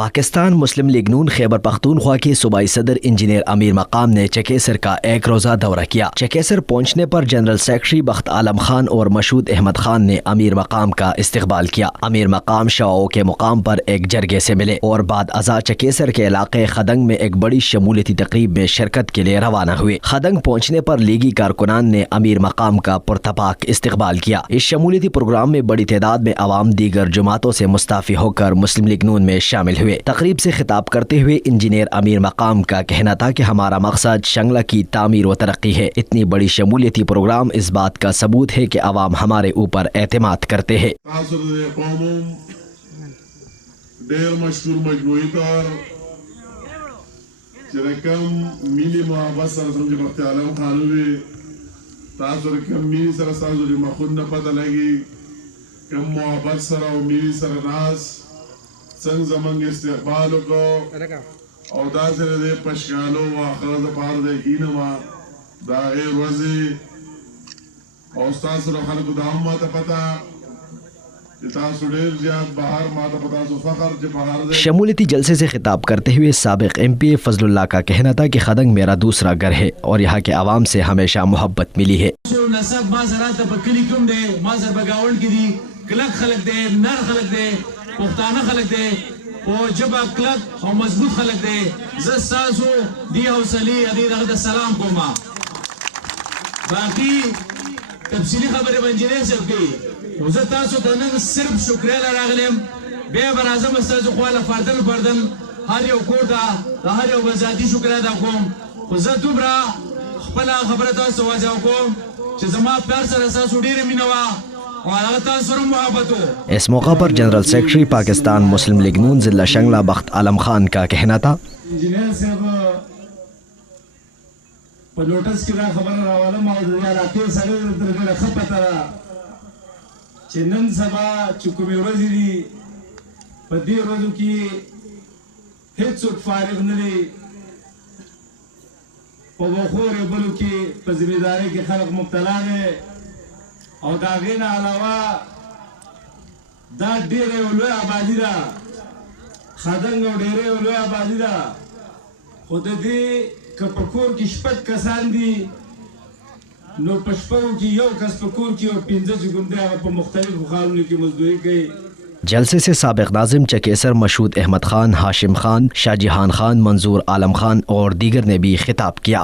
पाकिस्तान मुस्लिम league नून खैबर पख्तूनख्वा के सूबाई सदर इंजीनियर अमीर मकाम ने चकेसर का एक रोजा दौरा किया। चकेसर पहुंचने पर जनरल सेक्रेटरी बख्त आलम खान और मशहूद अहमद खान ने अमीर मकाम का इस्तकबाल किया। अमीर मकाम शवाओं के मुकाम पर एक जरगे से मिले और बाद अज़ा चकेसर के इलाके खदंग में एक बड़ी शमूलियती तकरीब में शिरकत के लिए रवाना हुए। खदंग पहुंचने पर लीगी कारकुनान ने अमीर मकाम का पुरतपाक इस्तकबाल किया। इस शमूलियती प्रोग्राम में बड़ी तादाद में अवाम दीगर जमातों से मुस्ताफी होकर मुस्लिम लीग नून में शामिल हुए। तकरीब से खिताब करते हुए इंजीनियर अमीर मकाम का कहना था कि हमारा मकसद शंगला की तामीर व तरक्की है। इतनी बड़ी शमूलियती प्रोग्राम इस बात का सबूत है कि अवाम हमारे ऊपर एतमाद करते हैं। संग जमंग इस्तेमाल को और दासे दे पशकालो व खरज पार दे कीनमा दागे रोजी और उस्ताद सर खान को दाम माता पता इतना सुडेर जियाद बाहर माता पता सो फखर जे बाहर दे। शमूलियती जलसे से खिताब करते हुए साबिक MP फजलुल्लाह का कहना था कि खदंग मेरा दूसरा घर है और यहाँ के आवाम से हमेशा मोहब्बत मिली है। पुख्ताना खलक दे और जब अकलक और मजबूत खलक दे जसासो दी हौसली अदी रगद सलाम को मां बाकी तफसीली खबरें बंजरे सबकी उजतासो तनन सिर्फ शुक्रिया लगागलेम बे बराजम अस्ताजो ख्वाला फर्दन हर यो कोटा हर यो वजाती शुक्रिया दा कोम उजतुबरा खपला खबरता सवाजा कोम چې زما प्यार سره اساسو ډیره مینوا इस मौका पर जनरल सेक्रेटरी पाकिस्तान मुस्लिम लीग नून जिला शंगला बख्त आलम खान का कहना था इंजीनियर साहब पलोटस की खबर रावाला मौजूदा राते सरे दरगड़ खपतरा चेन्नन सभा चुकुमे रोजी पदी रोजु की हित फारिग नली पवखोर बलु की जिम्मेदारी के खलक मुब्तला है और दागेना अलावा दा डेरे उलवे आबादी दा खदंग और डेरे उलवे आबादी दा खुद दी कपकोर की शपथ कसान दी नो पशपो की यो कसपकोर की और पिंजे जुगुंदे आप मुख्तलिफ खालूनी की मजदूरी गई। जलसे से साबिक नाजिम चकेसर मशहूद अहमद खान, हाशिम खान, शाहजहान खान, मंजूर आलम खान और दीगर ने भी खिताब किया।